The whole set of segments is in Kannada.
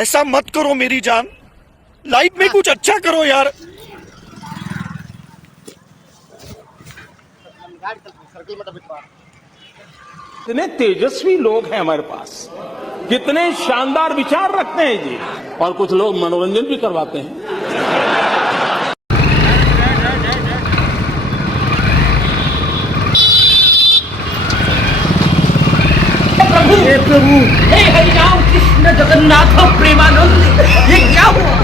ऐसा मत करो मेरी जान। लाइफ में कुछ अच्छा करो यार। इतने तेजस्वी लोग हैं हमारे पास। कितने शानदार विचार रखते हैं जी। और कुछ लोग मनोरंजन भी करवाते हैं। प्रभु। हे हरिराम कृष्ण जगन्नाथ प्रेमानंद ये क्या हुआ?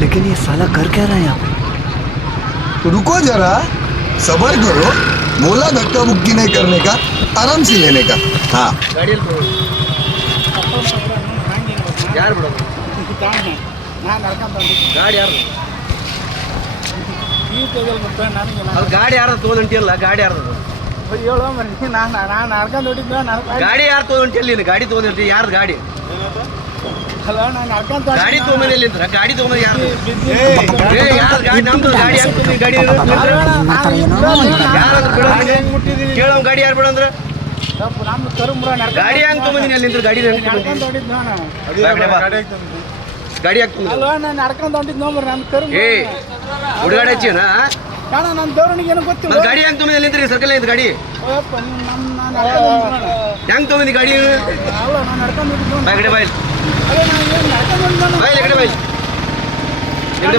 लेकिन ये साला कर क्या रहा है यहाँ पे? तो रुको जरा सबर करो। बोला धक्का बुक्की नहीं करने का आराम से लेने का। हाँ। ಯಾರು ಬಿಡೋದು ಗಾಡಿ ಯಾರು ಅದು ಗಾಡಿ ಯಾರು ತೊಗೊಂಡಿಲ್ಲ ಗಾಡಿ ಯಾರು ಗಾಡಿ ಯಾರು ತೊಗೊಂಡಿಲ್ಲ ನೀನು? ಗಾಡಿ ತೋದಂಟಿ ಯಾರ್ದು ಗಾಡಿ? ಗಾಡಿ ತೊಗೊಂಬಂದಿ ಎಲ್ಲಿಂದ್ರ ಗಾಡಿ ತೊಗೊಂಬಂದಿ ಯಾರು ಯಾರು ಗಾಡಿ ನಮ್ದು ಗಾಡಿ ಯಾರು ತೊಗೊಂಡಿ ಗಾಡಿ? ಯಾರು ಕೇಳೋ ಗಾಡಿ ಯಾರು ಬಿಡಂದ್ರ? ಗಾಡಿ ಹೆಂಗ್ ತಗೊಂಬಂದಿನಿ ಅಲ್ಲಿಂದ್ರ ಗಾಡಿ ಹೆಂಗ್ ತೊಗೊಂಬಂದಿ ಗಾಡಿ ಯಾಕೆ ನಾನು ನಡ್ಕೊಂಡ್ ಹೊಂಟಿದ್ ನೋಡ್ರಿ ನನ್ನ ಕರು ಏ ಹುಡುಗಾಡ ಹಚ್ಚಿನ ಕಾಣ ನನ್ ದೇವ್ರನಿಗೆ ಏನು ಗೊತ್ತಿಲ್ಲ. ಮತ್ತ್ ಗಾಡಿ ಹೆಂಗ್ ತೊಗೊಂಬಂದಿ ಅಲ್ಲಿಂದ್ರಿ ಸರ್ಕಲ್ ಐತೆ ಗಾಡಿ? ಅಯ್ಯಪ್ಪ, ನಮ್ ನಾನ್ ನಡ್ಕೊಂಡ್ ಹೊಂಟಿದ್ ನೋಡ. ಹೆಂಗ್ ತೊಗೊಂಡಿ ಗಾಡಿ? ಅಲ್ಲ ನಾನ್ ನಡ್ಕೊಂಡ್ ಹೊಂಟಿದ್ ನೋಡ. ಬಾ ಈ ಕಡೆ ಬಾಯ್. ಅಲ್ಲ, ನಾನ್ ಏನ್ ನಡ್ಕೊಂಡ್ ಬಾಯ್ ಕಡೆ ಬಾಯ್. ಈ ಕಡೆ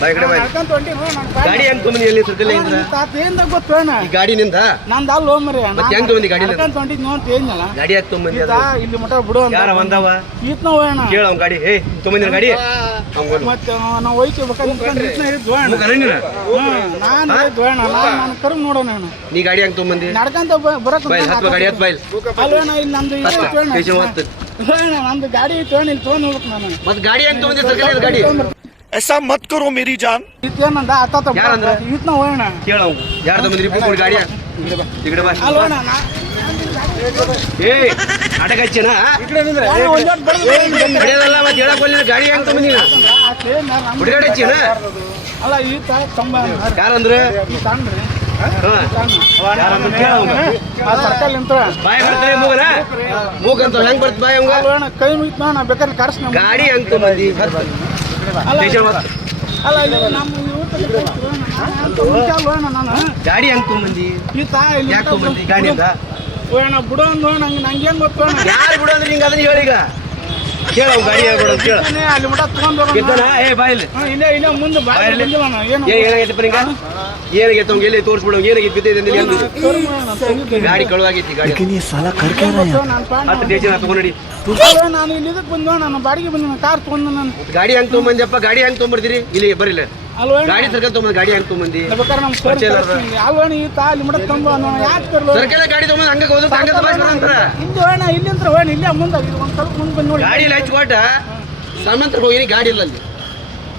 ಬಾಯ್. ಗಾಡಿ ಹೆಂಗ್ ಕೊಡಿ ನಾನು. ಬಾ ಈ ಕಡೆ ನಾನ್ ಬಾಯ್ ನಡ್ಕೊಂಡ್ ಹೊಂಟಿದ್ ನೋಡ, ಗಾಡಿ- ಗಾಡಿ ಹೆಂಗ್ ತೊಗೊಂಬಂದಿ ಅಲ್ಲಿ ಸರ್ಕಲ್ ಅಲ್ಲ, ಐತ್ರ ನಿನ್ ತಾತ ಏನ್ದ ಗೊತ್ತು ಅಣ್ಣ? ಈ ಗಾಡಿ ನಿಂದ? ನಂದ್ ಅಲ್ಲ ಹೋಗ್ಮರಿ ಮತ್ತ್ ಹೆಂಗ್ ತೊಗೊಂಡಿ ಗಾಡಿನ? ನಡ್ಕೊಂಡ್ ಹೊಂಟಿದ್ ನೋಡ್ ಗಾಡಿ ಯಾಕೆ ಇಲ್ಲಿ ಮಟ ಬಿಡು ಅಂತ ಯಾರ ಬಂದವ ಈತ್ನ ಹೋಗೋಣ. ಕೇಳ ಅವ್ನ ಗಾಡಿ. ಏ ತುಂಬಿನ ಗಾಡಿ? ಮತ್ತೆ ನಾವು ಹೋಯ್ತು ಬೇಕಾದ್ರೆ ನಿಂತ್ಕೊಂಡ್ ಈತ್ನ ನೀನು ನಾನ್ ನನ್ನ ನೋಡೋಣ. ನೀ ಗಾಡಿ ಹೆಂಗ್ ತೊಂಬಂದಿ ನಡ್ಕಂತ ಬರಕ್ ಬಾಯ್ ಹತ್ತು ಗಾಡಿ ಹತ್ತು ಬಾಯ್ ಇಲ್ಲಿ. ಗಾಡಿ ಅಣ್ಣ, ಇಲ್ಲಿ ತೊಗೊಂಡ್ ಹೋಗ್ಬೇಕು ನಾನು. ಮತ್ ಗಾಡಿ ಹೆಂಗ್ ಸರ್ಕಲ್ ಗಾಡಿ? ऐसा मत करो मेरी जान ಈತೇನಂದ ಆತಾತ ಯಾರಂದ್ರ? ಈತ್ನ ಹೋಗೋಣ ಕೇಳ ಅವ್ನು ಯಾರು ತೊಗೊಂಬಂದ್ರಿ ಇಬ್ರು ಕೂಡಿ ಗಾಡಿ ಈ ಕಡೆ ಬಾ ಅಲ್ವೇಣ ಏ ನಾಟಕ ಹಚ್ಚಿನ ಹೊಡೆಯೋದಲ್ಲ ಮತ್ತೆ ಹೇಳಕ್ ಒಳ್ಳೆ ಗಾಡಿ ಹೆಂಗ್ ತೊಗೊಂಬಂದಿ ಹುಡುಗಾಡ ಹಚ್ಚಿನ ಅಲ್ಲ ಈತ ತಂಬ ಯಾರಂದ್ರ ಈ ತಾಂಡ್ರಿ ಯಾರಂದ್ರ ಕೇಳ ಅವ್ನ ಆ ಸರ್ಕಲ್ ನಿಂತ ಬಾಯ್ ಬರ್ತಾರೆ ಮೂಗನ ಮೂಗ್ ಅಂತ ಹೆಂಗ್ ಬರ್ತ ಬಾಯ್ ಅವಂಗ ಅಲ್ವೇಣ ಕೈ ಮುಗಿತ್ ನೋಡ ಬೇಕಾದ್ರೆ ಕರ್ಸ್ ನಮ್ಮ ಗಾಡಿ ಹೆಂಗ್ ತೊಗೊಂಬಂದಿ ಹತ್ತು ಗಾಡಿ ಹೆಂಗ್ ತೊಗೊಂಬಂದಿ ಯಾಕೆ ತೊಗೊಂಬಂದಿ ಗಾಡಿಯಿಂದ ಓ ಬಿಡು. ಅಂದ್ ನಂಗೆ ನಂಗೇನ್ ಗೊತ್ತು ಯಾರು ಬಿಡೋದ್ರಿ ಹಿಂಗ ಅದನ್ನ ಹೇಳಿ ಈಗ ಕೇಳ ಗಾಡಿ ಹೇಳ್ಬಿಡು ಅಂತ ಕೇಳ. ಅಲ್ಲಿ ಮಠ ತಗೊಂಡ್ ಏ ಬಾಯಲ್ಲಿ ಇನ್ನೇ ಇಲ್ಲೇ ಮುಂದೆ ಏನು ಬಾಯಲ್ಲಿ. ಬಂದಿಲ್ಲ ಅಣ್ಣ. ಏನಾಗೈತೆ ಅವ್ನಿಗೆ ಎಲ್ಲಿ ತೋರಿಸ್ಬಿಡು? ಏನಾಗೈತೆ ಬಿದ್ದೈತೆ ಗಾಡಿ ಕಳುವಾಗೈತಿ ಗಾಡಿ. ನೀ ಸಾಲ ಕರ್ಕೆ ಹತ್ತು ಡೇಜನ ತಗೊಂಡಿ ನಾನು ಇಲ್ಲಿ ಇದಕ್ಕೆ ಬಂದ ನಾನು ಬಾಡಿಗೆ ಬಂದ ಕಾರ್ ತಗೊಂಡು ನಾನು? ಗಾಡಿ ಹೆಂಗ್ ತೊಗೊಂಬಂದಪ್ಪ ಗಾಡಿ ಹೆಂಗ್ ತೊಗೊಂಬರ್ತೀರಿ? ಇಲ್ಲಿ. ಬರಲಿಲ್ಲ ಗಾಡಿ ಸರ್ಕಲ್ ತೊಗೊಂಡು ಗಾಡಿ ಹೆಂಗ್ ತೊಗೊಂಬಂದಿ? ಅಲ್ವಣ ಈ ತಾಲಿ ಮಡ ತಂಬ ಯಾಕೆ ತರಲ್ಲ ಸರ್ಕಾರ ಗಾಡಿ ತೊಗೊಂಡು ಹಂಗ ಹೋದ್ರೆ ಹಂಗೆ ತಗೊಂಡು ಅಂತಾರ. ಹಿಂದೆ ಹೋಣ ಇಲ್ಲಿಂತ್ರ ಹೋಣ ಇಲ್ಲಿ ಮುಂದೆ ಒಂದು ಸ್ವಲ್ಪ ಮುಂದೆ ಬಂದು ನೋಡಿ. ಗಾಡಿ ಲೈಚ್ ಕೊಟ್ಟ ಸಾಮಾನ್ ಹೋಗಿ ಗಾಡಿ ಇಲ್ಲ ಅಲ್ಲಿ.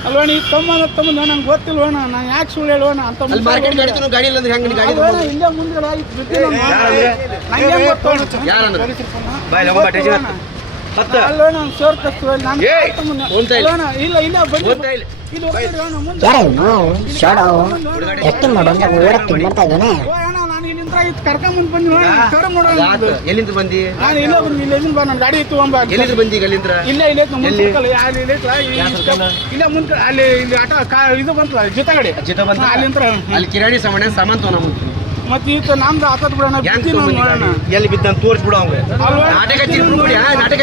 ಅಲ್ವೇಣ ಈ ತಮ್ಮ ತಮ್ಮ ನಂಗೆ ಗೊತ್ತಿಲ್ವಣ ನಾನು ಯಾಕೆ ಸುಳ್ಳು ಹೇಳೋಣ ಅಂತ ಅಲ್ಲಿ ಮಾರ್ಕೆಟ್ ಗಾಡಿ ತಗೊಂಡು ಗಾಡಿ ಇಲ್ಲ ಅಂದ್ರೆ ಹೆಂಗ್ ಗಾಡಿ ಇಲ್ಲ ಇಲ್ಲ ಇಲ್ಲೇ ಮುಂದೆ ಆಯ್ತು ಬಿಟ್ಟಿಲ್ಲ ನಾನು. ಯಾರಂದ್ರೆ? ನಂಗೇನ್ ಗೊತ್ತು. ಬಾಯ್ ಟೇಷನ್ ಹತ್ತ ಅಲ್ವೇಣ ನಾನು! ತಮ್ಮನ್ನ- ಹೋಗ್ತಾ ಇಲ್ಲ. ಇಲ್ಲ ಇಲ್ಲ ಬಂದು ಇಲ್ಲ. ಇಲ್ಲಿ ಹೋಗ್ತಿರಿ ಅಣ್ಣ, ಮುಂದೆ. ಯಾರು ಶಾಡೋ ಮಾಡು ಅಂದ್ರೆ ಓಡಕ್ಕೆ ಮಾಡ್ತಾ ಇದ್ದಾನೆ. ಇಲ್ಲಿಂದ ಇದು ಕರ್ಕೊಂಬಂದು ಬಂದು ನೋಡಿ ಕರ ಮಾಡೋಣ ಎಲ್ಲಿಂದ ಬಂದಿ? ನಾನು ಇಲ್ಲ ಬಂದ್ ಇಲ್ಲ ಬಾ ನಾನು ಗಾಡಿ ಇತ್ತು ಒಂಬ ಎಲ್ಲಿಂದ ಬಂದಿ ಈಗ ಇಲ್ಲ ಇಲ್ಲ ಅಲ್ಲಿ ಇಲ್ಲ ಮುಂದೆ ಅಲ್ಲಿ ಇಲ್ಲಿ ಆಟ ಇದು ಬಂತಲ್ಲ ಜಿತ ಗಾಡಿ ಜಿತ ಬಂತ ಹಾ, ಅಲ್ಲಿ ಕಿರಾಣಿ ಸಾಮಾನ್ಯ ಸಾಮಾನ್ ತೊಗೊಂಡ ಮತ್ತೆ ಈತ ನಮ್ದು ಆತದ್ ಬಿಡೋಣ ಹೆಂಗ್ ಬಿಡ್ತೀನಿ ನಾನು ತೊಗೊಂಬಂದಿ ನೋಡೋಣ? ಎಲ್ಲಿ ಬಿದ್ದ ತೋರಿಸ್ಬಿಡು ಅವಂಗ. ಅಲ್ವಾ? ನಾಟಕ ಆ, ನಾಟಕ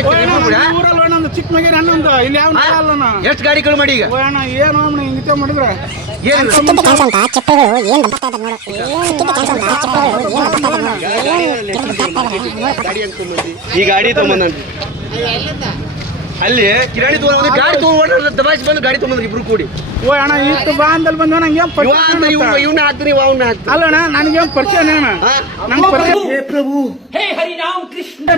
ಅಣ್ಣ, ಚಿಕ್ಕ ಮಗಿನ ಅಣ್ಣಂದು. ಇಲ್ಲಿ ಯಾವ ಅಲ್ಲಣ್ಣ ಎಷ್ಟು ಗಾಡಿಗಳು ಗಾಡಿ ಕಳು ಮಾಡಿ ಈಗ? ಅಣ್ಣ ಏನು ಅಣ್ಣ ಹಿಂಗೆ ಮಾಡಿದ್ರೆ? ಏನು? ಸಿಕ್ಕಿದ್ದ ಅಂತ ಚಪ್ಪಗಳು ಏನ್ ಬರ್ತಾ ಇದ್ದಾರೆ ನೋಡು ಸಿಕ್ಕಿದ್ದ ಕೆಲಸ ಅಂತ ಚಪ್ಪಗಳು ಏನ್ ಬರ್ತಾ ಇದ್ದಾರೆ ನೋಡು ಏನ್ ತಿರ್ಗಿ ಬರ್ತಾ ಇದ್ದಾರೆ ನೋಡು ಗಾಡಿ ಹೆಂಗ್ ತೊಗೊಂಬಂದಿ ಈ ಗಾಡಿ ತೊಗೊಂಬಂದ್ರಿ ಅಲ್ಲಿ ಕಿರಾಣಿ ತಗೊಂಡು ಗಾಡಿ ತಗೊಂಡು ದಬಾಯಿಸಿ ಬಂದು ಗಾಡಿ ತಗೊಂಡ್ರಿ ಇಬ್ರು ಕೂಡಿ. ಓ ಅಣ್ಣ ಇಷ್ಟು ಬಾ ಅಂದಲ್ಲಿ ಬಂದ ನಂಗೇನ್ ಪರಿಚಯ ಇವ್ನ ಹಾಕ್ತೀನಿ ಇವ ಅವ್ನ ಹಾಕ್ತೀನಿ. ಅಲ್ಲ ಅಣ್ಣ ನನಗೇನ್ ಪರಿಚಯ ಅಣ್ಣ. ಹೇ? ಪ್ರಭು ಹೇ ಕೃಷ್ಣ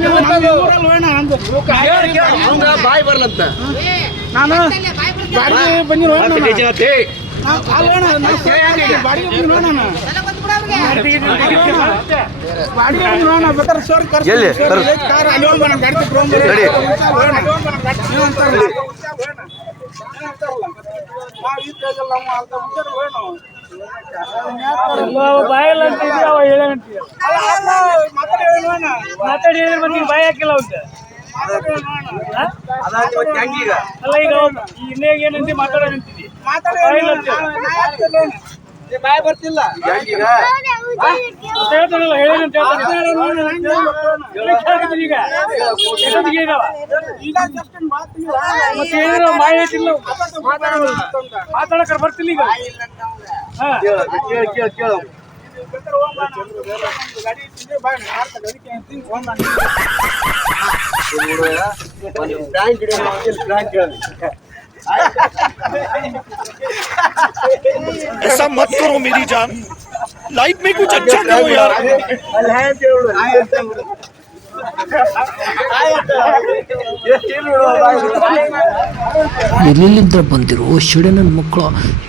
ಅವಂಗ ಬಾಯಿ ಬರಲಂತ. ನಾನು ಬಾಡಿಗೆ ಬಂದಿರೋ ಅಣ್ಣ. ಬಾಡಿಗೆ ಬಂದಿರೋ ಅಣ್ಣ ಎಲ್ಲಿ? ನಡಿ. ಅಂತ ಮಾತಾಡಿ ಹೇಳೋಣ. ಮಾತಾಡಿ ಹೇಳಿದ್ರೆ ಮತ್ತೆ ಬಾಯಿ ಹಾಕಿಲ್ಲ ಹೇಳೋಣ. ಅಲ್ಲ ಈಗ ಇನ್ನೇ ಏನಂತ ಮಾತಾಡೋದಂತಿದ್ದಿ ಮಾತಾಡಿ ಬಾಯ್ ಬರ್ತಿಲ್ಲ ಮಾತಾಡಕ ಬರ್ತಿಲ್ಲ ಈಗ ಹಾ ಬೇಕಾದ್ರೆ ಹೋಗೋಣ. ಗಾಡಿ ಇಟ್ಟಿದ್ರೆ ಬಾ, ಮಾಡ್ತಾರೆ. ಅದಕ್ಕೆ ಅಂತೀನಿ, ಹೋಗೋಣ. ऐसा मत करो मेरी जान लाइफ में कुछ अच्छा करो यार ಎಲ್ಲಿಂದ ಬಂದಿರೋ ಶಿಡೆ ನನ್ನ ಮಕ್ಕಳ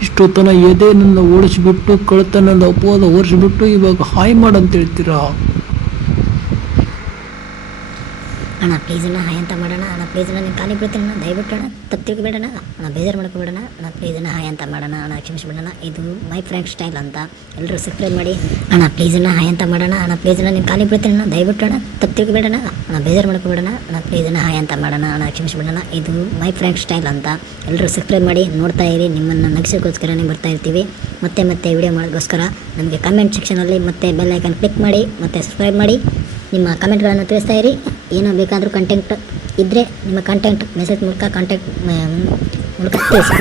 ಇಷ್ಟೊತ್ತನ ಎದೆ ನನ್ನ ಓಡಿಸ್ಬಿಟ್ಟು ಕಳ್ತನ ಅಪವಾದ ಓಡಿಸ್ಬಿಟ್ಟು ಇವಾಗ ಹಾಯ್ ಮಾಡಂತ ಹೇಳ್ತೀರಾ ಅಣ್ಣ ಪ್ಲೀಸ್ ಅಣ್ಣ, ಹಾಯ್ ಅಂತ ಮಾಡೋಣ. ಅಣ್ಣ ಪ್ಲೀಸ್ ಅಣ್ಣ ಖಾಲಿ ಬಿಡ್ತೀನಿ ಅಣ್ಣ? ದಯವಿಟ್ಟು ಅಣ್ಣ ತಪ್ಪಿಗೆ ತಿಳ್ಕೊಬೇಡಣ ಅಣ್ಣ, ಬೇಜಾರು ಮಾಡ್ಕೊಬೇಡಣ ಅಣ್ಣ ಪ್ಲೀಸ್ ಅಣ್ಣ, ಹಾಯ್ ಅಂತ ಮಾಡೋಣ. ಅಣ್ಣ ಕ್ಷಮಿಸ್ಬಿಡೋಣ ಇದು ಮೈ ಫ್ರೆಂಡ್ ಸ್ಟೈಲ್ ಅಂತ ಎಲ್ಲರೂ ಸಬ್ಸ್ಕ್ರೈಬ್ ಮಾಡಿ. ಅಣ್ಣ ಪ್ಲೀಸ್ ಅಣ್ಣ, ಹಾಯ್ ಅಂತ ಮಾಡೋಣ. ಅಣ್ಣ ಪ್ಲೀಸ್ ಅಣ್ಣ, ನೀನು ಖಾಲಿ ಬಿಡ್ತೀನಿ ಅಣ್ಣ? ದಯವಿಟ್ಟು ಅಣ್ಣ ತಪ್ಪಿಗೆ ತಿಳ್ಕೊಬೇಡಣ ಅಣ್ಣ, ಬೇಜಾರು ಮಾಡ್ಕೊಬೇಡಣ ಅಣ್ಣ ಪ್ಲೀಸ್ ಅಣ್ಣ, ಹಾಯ್ ಅಂತ ಮಾಡೋಣ. ಅಣ್ಣ ಕ್ಷಮಿಸ್ಬಿಡೋಣ ಇದು ಮೈ ಫ್ರೆಂಡ್ ಸ್ಟೈಲ್ ಅಂತ ಎಲ್ಲರೂ ಸಬ್ಸ್ಕ್ರೈಬ್ ಮಾಡಿ ನೋಡ್ತಾ ಇರಿ. ನಿಮ್ಮನ್ನು ನಗಿಸೋಕ್ಕೋಸ್ಕರನೇ ಬರ್ತಾ ಇರ್ತೀವಿ. ಮತ್ತೆ ಮತ್ತೆ ವಿಡಿಯೋ ಮಾಡೋಕ್ಕೋಸ್ಕರ ನಮಗೆ ಕಮೆಂಟ್ ಸೆಕ್ಷನಲ್ಲಿ ಮತ್ತೆ ಬೆಲ್ ಐಕನ್ ಕ್ಲಿಕ್ ಮಾಡಿ, ಮತ್ತೆ ಸಬ್ಸ್ಕ್ರೈಬ್ ಮಾಡಿ. ನಿಮ್ಮ ಕಮೆಂಟ್ಗಳನ್ನು ತಿಳಿಸ್ತಾ ಇರಿ. ಏನೋ ಬೇಕಾದರೂ ಕಂಟೆಂಟ್ ಇದ್ದರೆ ನಿಮ್ಮ ಕಂಟೆಂಟ್ ಮೆಸೇಜ್ ಮೂಲಕ ಕಾಂಟ್ಯಾಕ್ಟ್ ಮೂಲಕ ತಿಳಿಸಿ.